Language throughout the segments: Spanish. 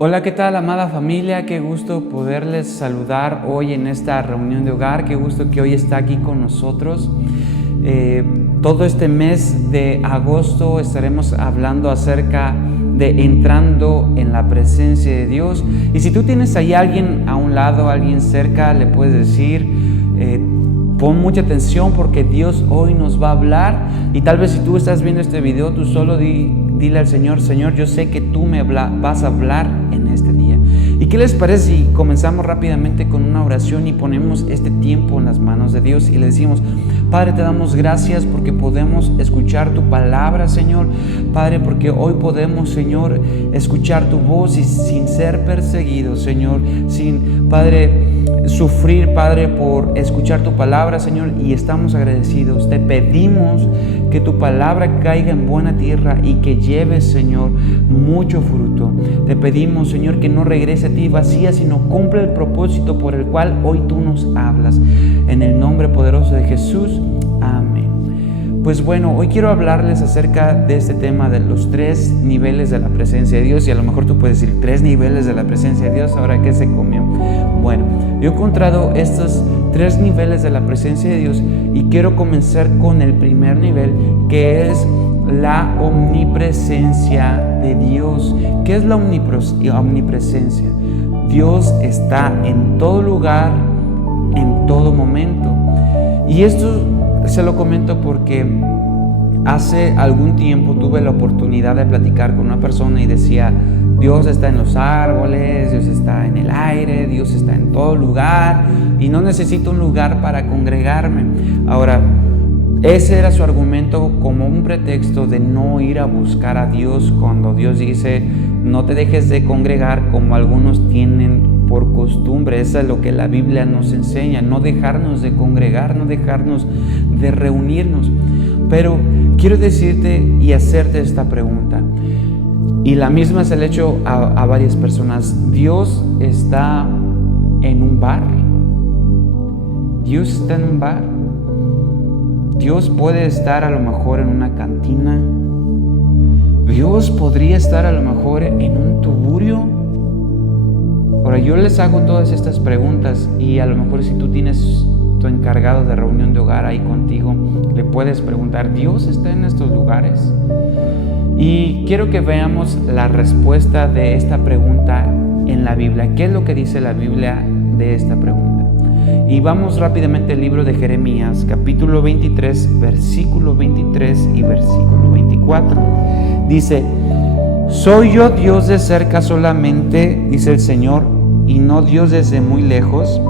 Hola, ¿qué tal, amada familia? Qué gusto poderles saludar hoy en esta reunión de hogar. Qué gusto que hoy está aquí con nosotros. Todo este mes de agosto estaremos hablando acerca de entrando en la presencia de Dios. Y si tú tienes ahí a alguien a un lado, a alguien cerca, le puedes decir, pon mucha atención porque Dios hoy nos va a hablar. Y tal vez si tú estás viendo este video, tú solo dile al Señor: Señor, yo sé que tú me vas a hablar en este día. ¿Y qué les parece si comenzamos rápidamente con una oración y ponemos este tiempo en las manos de Dios y le decimos: Padre, te damos gracias porque podemos escuchar tu palabra, Señor. Padre, porque hoy podemos, Señor, escuchar tu voz y sin ser perseguidos, Señor, sin, Padre, sufrir, Padre, por escuchar tu palabra, Señor, y estamos agradecidos. Te pedimos que tu palabra caiga en buena tierra y que lleves, Señor, mucho fruto. Te pedimos, Señor, que no regrese a ti vacía, sino cumple el propósito por el cual hoy tú nos hablas. En el nombre poderoso de Jesús, amén. Pues bueno, hoy quiero hablarles acerca de este tema de los 3 niveles de la presencia de Dios. Y a lo mejor tú puedes decir: 3 niveles de la presencia de Dios, ¿ahora qué se comió? Bueno, yo he encontrado estos 3 niveles de la presencia de Dios y quiero comenzar con el primer nivel, que es la omnipresencia de Dios. ¿Qué es la omnipresencia? Dios está en todo lugar, en todo momento. Y esto se lo comento porque hace algún tiempo tuve la oportunidad de platicar con una persona y decía: Dios está en los árboles, Dios está en el aire, Dios está en todo lugar y no necesito un lugar para congregarme. Ahora, ese era su argumento como un pretexto de no ir a buscar a Dios cuando Dios dice: no te dejes de congregar, como algunos tienen por costumbre. Eso es lo que la Biblia nos enseña: no dejarnos de congregar, no dejarnos de reunirnos. Pero quiero decirte y hacerte esta pregunta, y la misma se le he hecho a varias personas: ¿Dios está en un bar? ¿Dios está en un bar? ¿Dios puede estar a lo mejor en una cantina? ¿Dios podría estar a lo mejor en un tugurio? Ahora, yo les hago todas estas preguntas y a lo mejor si tú tienes tu encargado de reunión de hogar ahí contigo, le puedes preguntar: ¿Dios está en estos lugares? Y quiero que veamos la respuesta de esta pregunta en la Biblia. ¿Qué es lo que dice la Biblia de esta pregunta? Y vamos rápidamente al libro de Jeremías, capítulo 23, versículo 23 y versículo 24. Dice: ¿soy yo Dios de cerca solamente, dice el Señor, y no Dios desde muy lejos?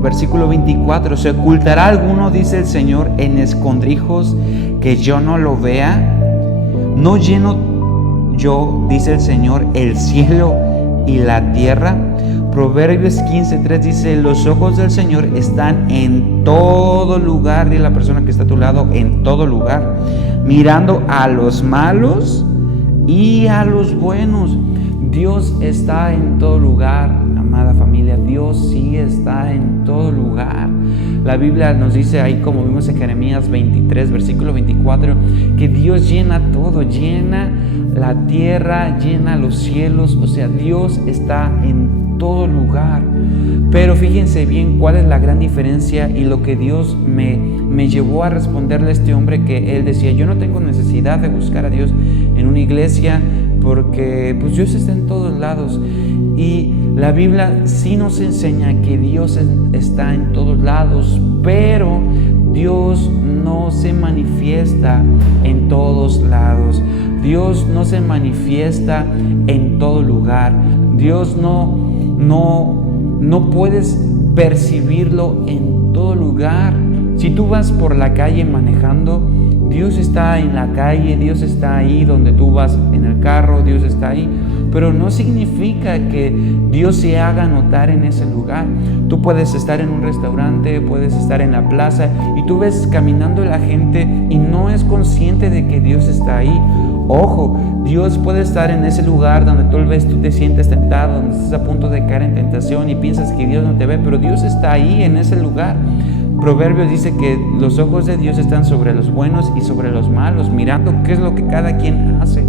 Versículo 24: ¿se ocultará alguno, dice el Señor, en escondrijos que yo no lo vea? ¿No lleno yo, dice el Señor, el cielo y la tierra? Proverbios 15:3 dice: los ojos del Señor están en todo lugar. Dile a la persona que está a tu lado: en todo lugar, mirando a los malos y a los buenos. Dios está en todo lugar, amada familia. Dios sí está en todo lugar. La Biblia nos dice ahí, como vimos en Jeremías 23, versículo 24, que Dios llena todo, llena la tierra, llena los cielos. O sea, Dios está en todo lugar. Pero fíjense bien cuál es la gran diferencia y lo que Dios me llevó a responderle a este hombre, que él decía: yo no tengo necesidad de buscar a Dios en una iglesia porque pues Dios está en todos lados. Y la Biblia sí nos enseña que Dios está en todos lados, pero Dios no se manifiesta en todos lados. Dios no se manifiesta en todo lugar. Dios no puedes percibirlo en todo lugar. Si tú vas por la calle manejando, Dios está en la calle, Dios está ahí donde tú vas en el carro, Dios está ahí. Pero no significa que Dios se haga notar en ese lugar. Tú puedes estar en un restaurante, puedes estar en la plaza y tú ves caminando la gente y no es consciente de que Dios está ahí. Ojo, Dios puede estar en ese lugar donde tal vez tú te sientes tentado, donde estás a punto de caer en tentación y piensas que Dios no te ve, pero Dios está ahí en ese lugar. Proverbios dice que los ojos de Dios están sobre los buenos y sobre los malos, mirando qué es lo que cada quien hace.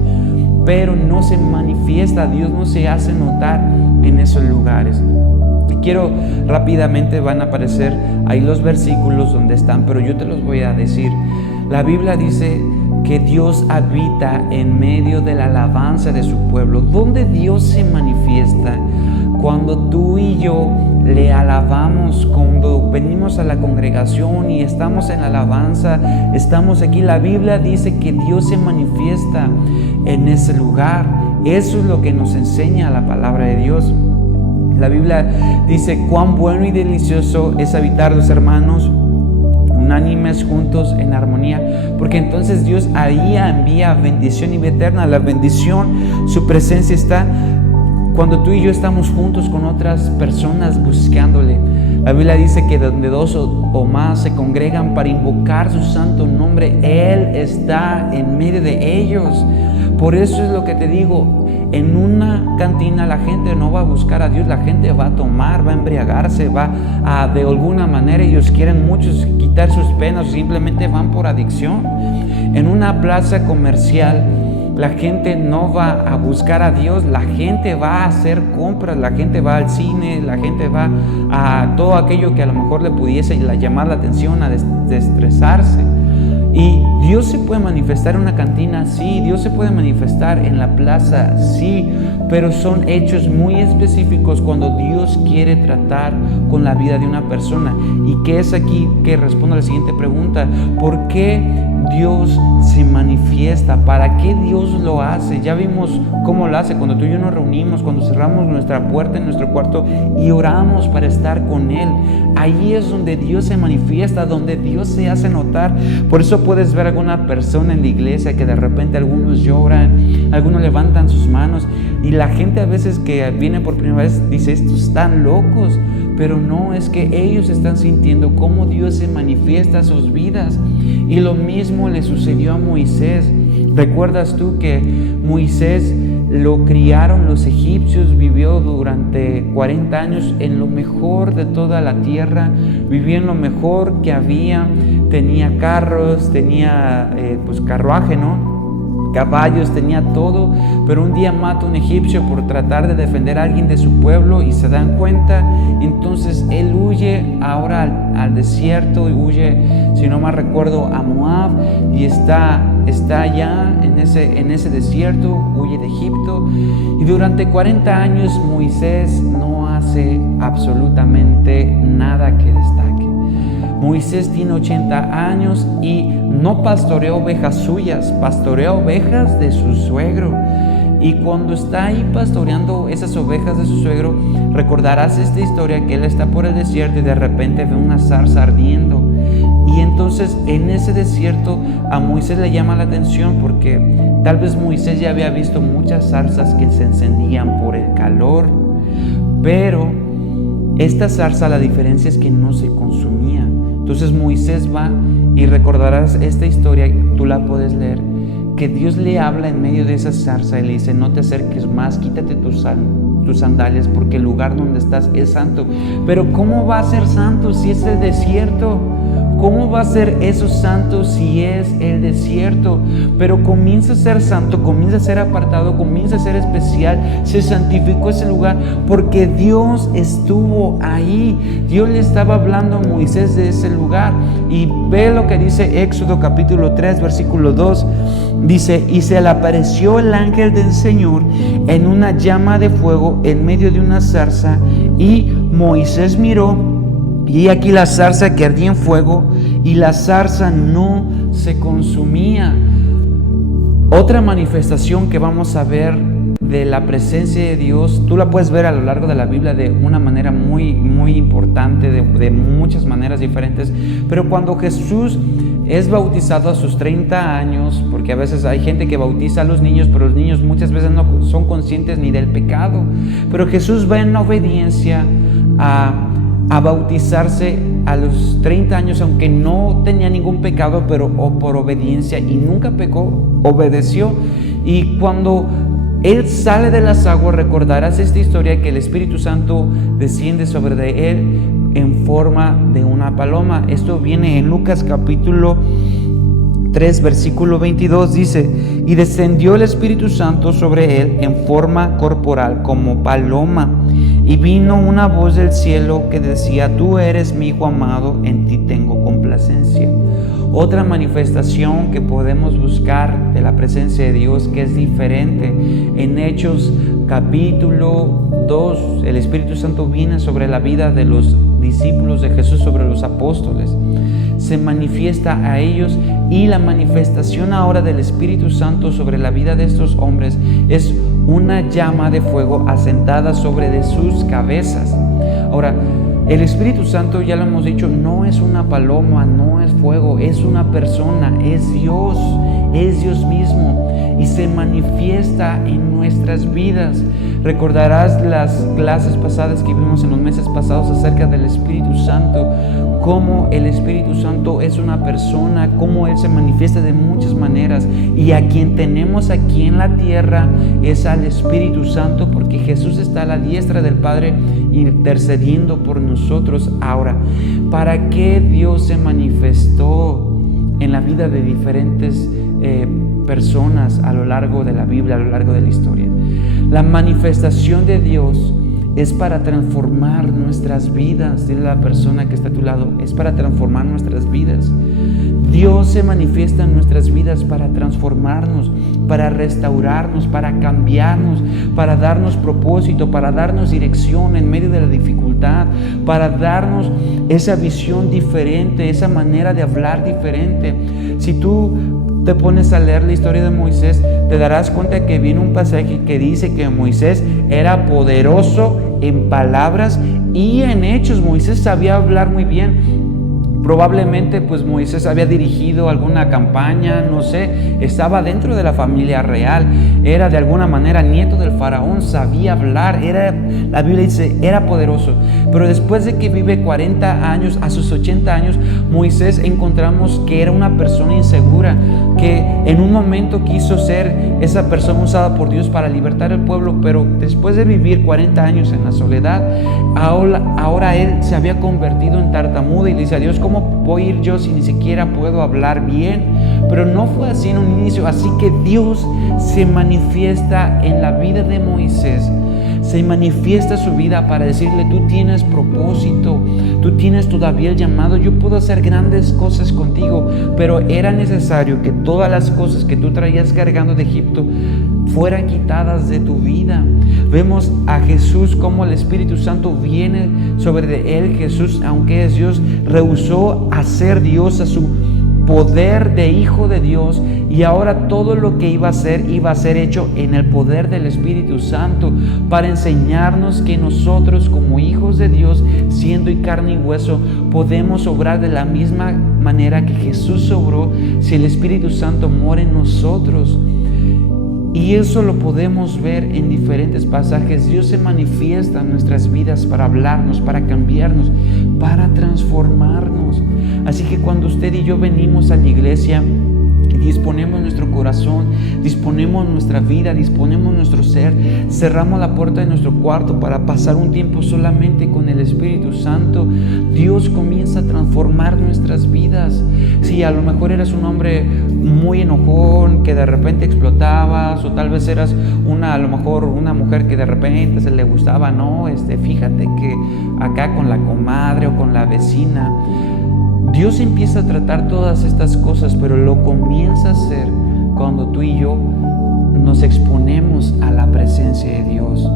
pero no se manifiesta, Dios no se hace notar en esos lugares. Quiero rápidamente, van a aparecer ahí los versículos donde están, pero yo te los voy a decir. La Biblia dice que Dios habita en medio de la alabanza de su pueblo. ¿Dónde Dios se manifiesta? Cuando tú y yo le alabamos, cuando venimos a la congregación y estamos en la alabanza, estamos aquí. La Biblia dice que Dios se manifiesta en ese lugar. Eso es lo que nos enseña la palabra de Dios. La Biblia dice cuán bueno y delicioso es habitar los hermanos unánimes juntos en armonía, porque entonces Dios ahí envía bendición y vida eterna. La bendición, su presencia está cuando tú y yo estamos juntos con otras personas buscándole. La Biblia dice que donde dos o más se congregan para invocar su santo nombre, Él está en medio de ellos. Por eso es lo que te digo, en una cantina la gente no va a buscar a Dios, la gente va a tomar, va a embriagarse, va a, de alguna manera ellos quieren muchos quitar sus penas, simplemente van por adicción. En una plaza comercial la gente no va a buscar a Dios, la gente va a hacer compras, la gente va al cine, la gente va a todo aquello que a lo mejor le pudiese llamar la atención, a desestresarse. Y Dios se puede manifestar en una cantina, sí. Dios se puede manifestar en la plaza, sí. Pero son hechos muy específicos cuando Dios quiere tratar con la vida de una persona. Y que es aquí que respondo a la siguiente pregunta: ¿por qué Dios se manifiesta? ¿Para qué Dios lo hace? Ya vimos cómo lo hace cuando tú y yo nos reunimos, cuando cerramos nuestra puerta en nuestro cuarto y oramos para estar con Él. Ahí es donde Dios se manifiesta, donde Dios se hace notar. Por eso puedes ver a alguna persona en la iglesia que de repente algunos lloran, algunos levantan sus manos, y la gente a veces que viene por primera vez dice: estos están locos. Pero no, es que ellos están sintiendo cómo Dios se manifiesta en sus vidas. Y lo mismo le sucedió a Moisés. ¿Recuerdas tú que Moisés lo criaron los egipcios? Vivió durante 40 años en lo mejor de toda la tierra, vivió en lo mejor que había, tenía carros, tenía carruaje, ¿no? Caballos, tenía todo, pero un día mata a un egipcio por tratar de defender a alguien de su pueblo y se dan cuenta. Entonces él huye ahora al desierto y huye, si no mal recuerdo, a Moab, y está allá en ese desierto, huye de Egipto, y durante 40 años Moisés no hace absolutamente nada que destaque. Moisés tiene 80 años y no pastorea ovejas suyas, pastorea ovejas de su suegro. Y cuando está ahí pastoreando esas ovejas de su suegro, recordarás esta historia que él está por el desierto y de repente ve una zarza ardiendo. Y entonces en ese desierto a Moisés le llama la atención, porque tal vez Moisés ya había visto muchas zarzas que se encendían por el calor, pero esta zarza, la diferencia es que no se consumía. Entonces Moisés va, y recordarás esta historia, tú la puedes leer, que Dios le habla en medio de esa zarza y le dice: no te acerques más, quítate tus sandalias, porque el lugar donde estás es santo. Pero ¿cómo va a ser santo si es el desierto? ¿Cómo va a ser eso santo si es el desierto? Pero comienza a ser santo, comienza a ser apartado, comienza a ser especial. Se santificó ese lugar porque Dios estuvo ahí. Dios le estaba hablando a Moisés de ese lugar. Y ve lo que dice Éxodo capítulo 3 versículo 2. Dice: y se le apareció el ángel del Señor en una llama de fuego en medio de una zarza, y Moisés miró, y aquí la zarza que ardía en fuego, y la zarza no se consumía. Otra manifestación que vamos a ver de la presencia de Dios, tú la puedes ver a lo largo de la Biblia de una manera muy, muy importante, de muchas maneras diferentes. Pero cuando Jesús es bautizado a sus 30 años, porque a veces hay gente que bautiza a los niños, pero los niños muchas veces no son conscientes ni del pecado. Pero Jesús va en obediencia a bautizarse a los 30 años, aunque no tenía ningún pecado, pero por obediencia, y nunca pecó, obedeció. Y cuando Él sale de las aguas, recordarás esta historia, que el Espíritu Santo desciende sobre Él en forma de una paloma. Esto viene en Lucas capítulo 3, versículo 22 dice: y descendió el Espíritu Santo sobre él en forma corporal como paloma, y vino una voz del cielo que decía: tú eres mi Hijo amado, en ti tengo complacencia. Otra manifestación que podemos buscar de la presencia de Dios, que es diferente, en Hechos capítulo 2, el Espíritu Santo viene sobre la vida de los discípulos de Jesús, sobre los apóstoles. Se manifiesta a ellos, y la manifestación ahora del Espíritu Santo sobre la vida de estos hombres es una llama de fuego asentada sobre de sus cabezas. Ahora, el Espíritu Santo, ya lo hemos dicho, no es una paloma, no es fuego, es una persona, es Dios mismo, y se manifiesta en nuestras vidas. Recordarás las clases pasadas que vimos en los meses pasados acerca del Espíritu Santo, cómo el Espíritu Santo es una persona, cómo Él se manifiesta de muchas maneras, y a quien tenemos aquí en la tierra es al Espíritu Santo, porque Jesús está a la diestra del Padre intercediendo por nosotros. Ahora, ¿para qué Dios se manifestó en la vida de diferentes personas a lo largo de la Biblia, a lo largo de la historia? La manifestación de Dios es para transformar nuestras vidas. Dile a la persona que está a tu lado: es para transformar nuestras vidas. Dios se manifiesta en nuestras vidas para transformarnos, para restaurarnos, para cambiarnos, para darnos propósito, para darnos dirección en medio de la dificultad, para darnos esa visión diferente, esa manera de hablar diferente. Si tú te pones a leer la historia de Moisés, te darás cuenta que viene un pasaje que dice que Moisés era poderoso en palabras y en hechos. Moisés sabía hablar muy bien. Probablemente pues Moisés había dirigido alguna campaña, no sé, estaba dentro de la familia real, era de alguna manera nieto del faraón, sabía hablar, la Biblia dice, era poderoso. Pero después de que vive 40 años, a sus 80 años, Moisés encontramos que era una persona insegura, que en un momento quiso ser esa persona usada por Dios para libertar al pueblo, pero después de vivir 40 años en la soledad, ahora él se había convertido en tartamudo y le dice a Dios: ¿cómo voy a ir yo si ni siquiera puedo hablar bien? Pero no fue así en un inicio. Así que Dios se manifiesta en la vida de Moisés, se manifiesta su vida para decirle: tú tienes propósito, tú tienes todavía el llamado, yo puedo hacer grandes cosas contigo. Pero era necesario que todas las cosas que tú traías cargando de Egipto fueran quitadas de tu vida. Vemos a Jesús como el Espíritu Santo viene sobre él. Jesús, aunque es Dios, rehusó a ser Dios, a su poder de Hijo de Dios, y ahora todo lo que iba a ser hecho en el poder del Espíritu Santo, para enseñarnos que nosotros como hijos de Dios, siendo y carne y hueso, podemos obrar de la misma manera que Jesús obró si el Espíritu Santo mora en nosotros. Y eso lo podemos ver en diferentes pasajes. Dios se manifiesta en nuestras vidas para hablarnos, para cambiarnos, para transformarnos. Así que cuando usted y yo venimos a la iglesia, disponemos nuestro corazón, disponemos nuestra vida, disponemos nuestro ser, cerramos la puerta de nuestro cuarto para pasar un tiempo solamente con el Espíritu Santo, Dios comienza a transformar nuestras vidas. Si a lo mejor eras un hombre muy enojón, que de repente explotabas, o tal vez eras a lo mejor una mujer que de repente se le gustaba, fíjate que acá con la comadre o con la vecina. Dios empieza a tratar todas estas cosas, pero lo comienza a hacer cuando tú y yo nos exponemos a la presencia de Dios.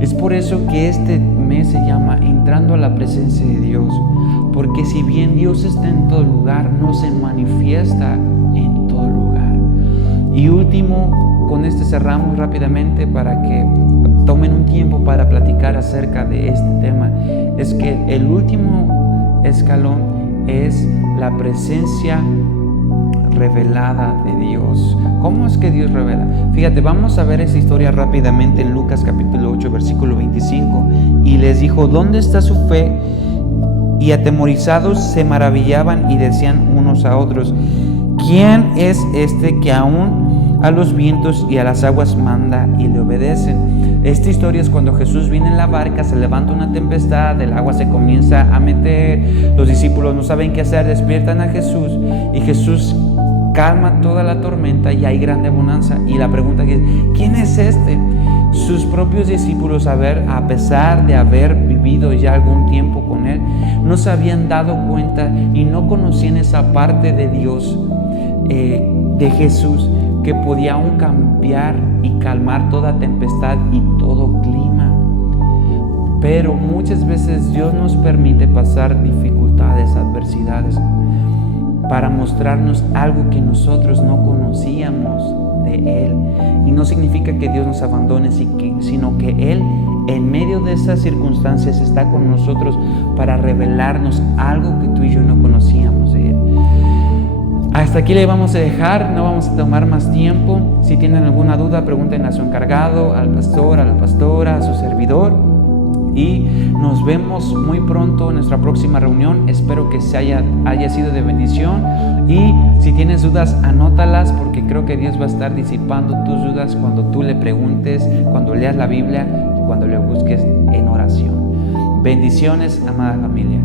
Es por eso que este mes se llama Entrando a la Presencia de Dios, porque si bien Dios está en todo lugar, no se manifiesta en todo lugar. Y último, con este cerramos rápidamente para que tomen un tiempo para platicar acerca de este tema, es que el último escalón es la presencia revelada de Dios. ¿Cómo es que Dios revela? Fíjate, vamos a ver esa historia rápidamente en Lucas capítulo 8, versículo 25. Y les dijo: ¿dónde está su fe? Y atemorizados se maravillaban y decían unos a otros: ¿quién es este que aún a los vientos y a las aguas manda y le obedecen? Esta historia es cuando Jesús viene en la barca, se levanta una tempestad, el agua se comienza a meter, los discípulos no saben qué hacer, despiertan a Jesús y Jesús calma toda la tormenta y hay grande bonanza. Y la pregunta que es, ¿quién es este? Sus propios discípulos, a pesar de haber vivido ya algún tiempo con Él, no se habían dado cuenta y no conocían esa parte de Dios, de Jesús, que podía aún cambiar y calmar toda tempestad y todo clima. Pero muchas veces Dios nos permite pasar dificultades, adversidades, para mostrarnos algo que nosotros no conocíamos de Él. Y no significa que Dios nos abandone, sino que Él, en medio de esas circunstancias, está con nosotros para revelarnos algo que tú y yo no conocíamos de Él. Hasta aquí le vamos a dejar, no vamos a tomar más tiempo. Si tienen alguna duda, pregunten a su encargado, al pastor, a la pastora, a su servidor. Y nos vemos muy pronto en nuestra próxima reunión. Espero que haya sido de bendición. Y si tienes dudas, anótalas, porque creo que Dios va a estar disipando tus dudas cuando tú le preguntes, cuando leas la Biblia, cuando le busques en oración. Bendiciones, amada familia.